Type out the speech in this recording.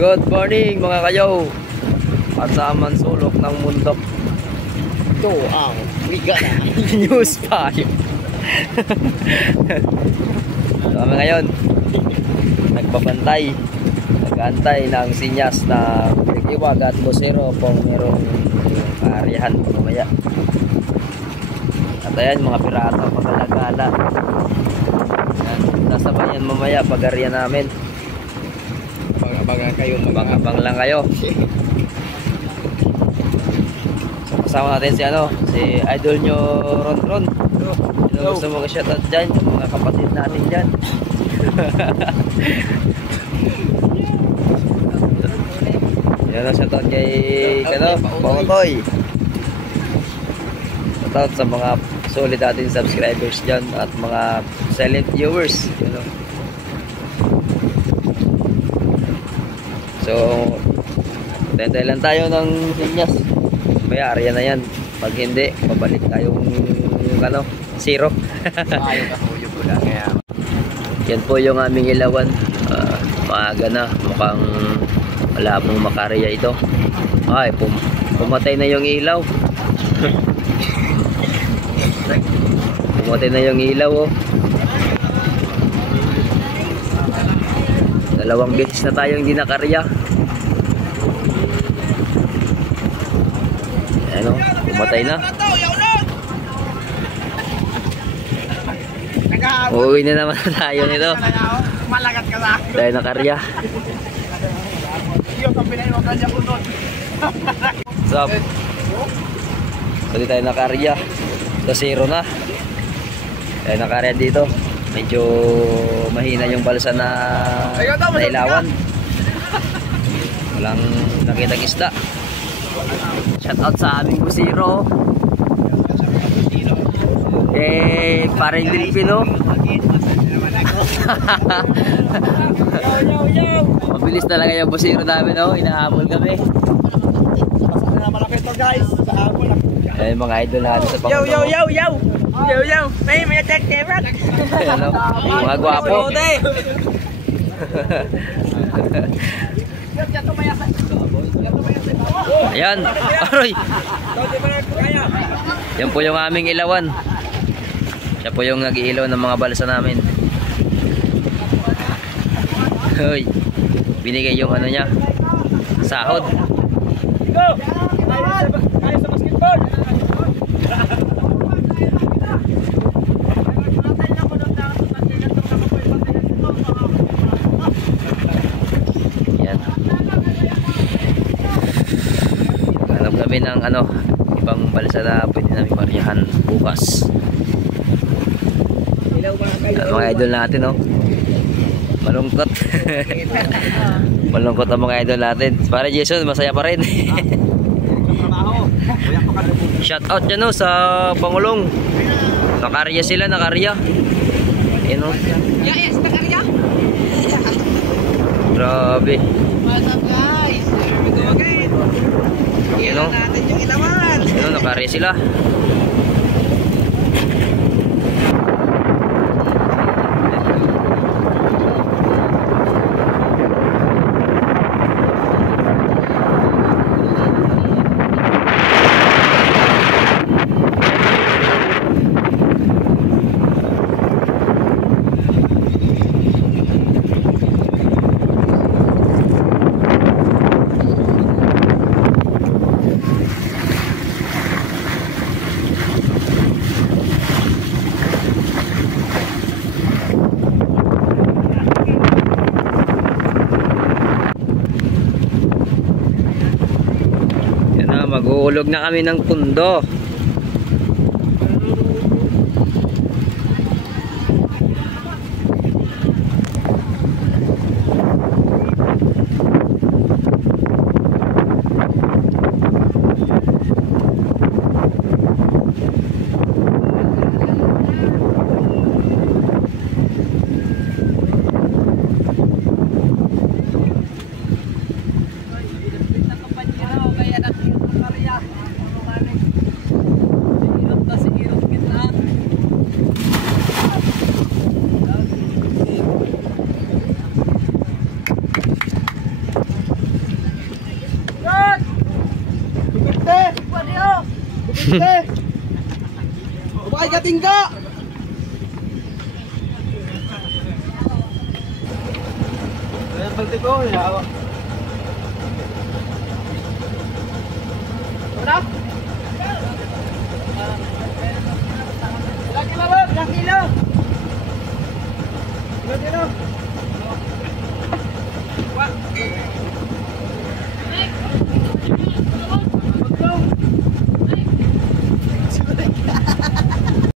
Good morning mga kayaw at sa mansulok ng mundo. Ito ang Wiga na News 5. Kami ngayon nag-aantay ng sinyas na iwag at busero kung merong kaarihan mamaya. At ayan mga pirata pagalagala. Nasabayan mamaya pag-arihan namin. abang-abangan kayo, Abang-abang lang kayo. So, kasama natin si idol nyo Ron. Sino gusto mo ka-shoutout dyan? Sa mga kapatid natin dyan. Yan ang shoutout kay Pangotoy. Shoutout sa mga solid natin subscribers dyan at mga silent viewers. So, tentay lang tayo ng sinyas. May area na yan. Pag hindi, babalik tayong zero. Yan po yung aming ilawan. Maaga na. Mukhang wala pong makarya ito. Ay, pumatay na yung ilaw. Pumatay na yung ilaw, oh. Dalawang beses na tayong hindi nakarya. Ano, pumatay na. Uuwi na naman tayo nito. Malagat ka sa akin. Tayo nakarya. Yung kampinay mo kanya unod. Sup? Pwede tayo nakarya. So zero na. Tayo nakarya dito. Medyo mahina yung balsa na ilawan. Walang nakitang isda. Shout out sa aming busiro. Paring Pilipino. Mabilis talaga yung busiro namin, oh. Inahabol kami. Malapit to, guys. Sa habol. Ayun mga idol natin sa Pangulo. Yo. May check camera. Ano? Mga gwapo. Ayan. Aroy. Yan po yung aming ilawan. Siya po yung nag-iilaw ng mga balsa namin. Hoy. Binigay yung niya. Sahod. Go! Tayo sa basketball. Yan. Hanap kami ng ibang balsa na pwede namin mariyahan bukas. Mga idol natin, oh. Malungkot. Malungkot ang mga idol natin. Para Jason, masaya pa rin. Shout out dyan, oh, sa Pangulong. Nakarya sila, nakarya. Ayan, oh. Yes, nakarya. Grabe. What's up, guys? Here we go again. Ayan, oh. Natin yung ilawan. Ayan, oh, nakarya sila. Mag-uulog na kami ng pundo. kay Katingga! Ayan, balti ko. Yawa. Wala?